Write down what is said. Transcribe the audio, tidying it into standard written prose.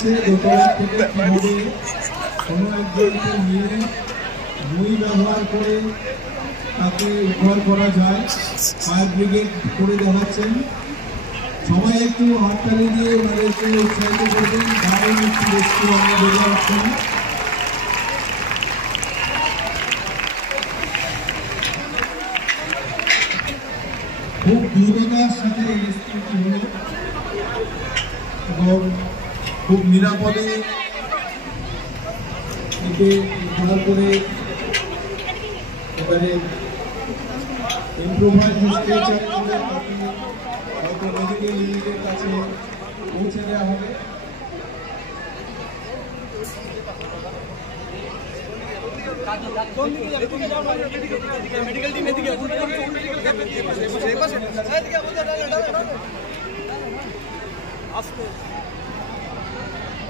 যাচ্ছে দোতলা থেকে কিভাবে কোনো একজনকে নিয়ে মই ব্যবহার করে তাকে উদ্ধার করা যায়। ফায়ার ব্রিগেড করে দেখাচ্ছেন। সবাই একটু হাততালি দিয়ে ওনাদেরকে উৎসাহিত করবেন। দারুণ একটি রেস্কিউ আমরা দেখে আসছেন। খুব দ্রুততার সাথে এই রেস্কিউটি হলো এবং খুব নিরাপদে একে উদ্ধার করে এবারে ইম্প্রোভাইজ স্ট্রেচারে করে তাকে হয়তো মেডিকেল ইউনিটের কাছে পৌঁছে দেওয়া হবে। মেডিকেল টিম এদিকে আসতে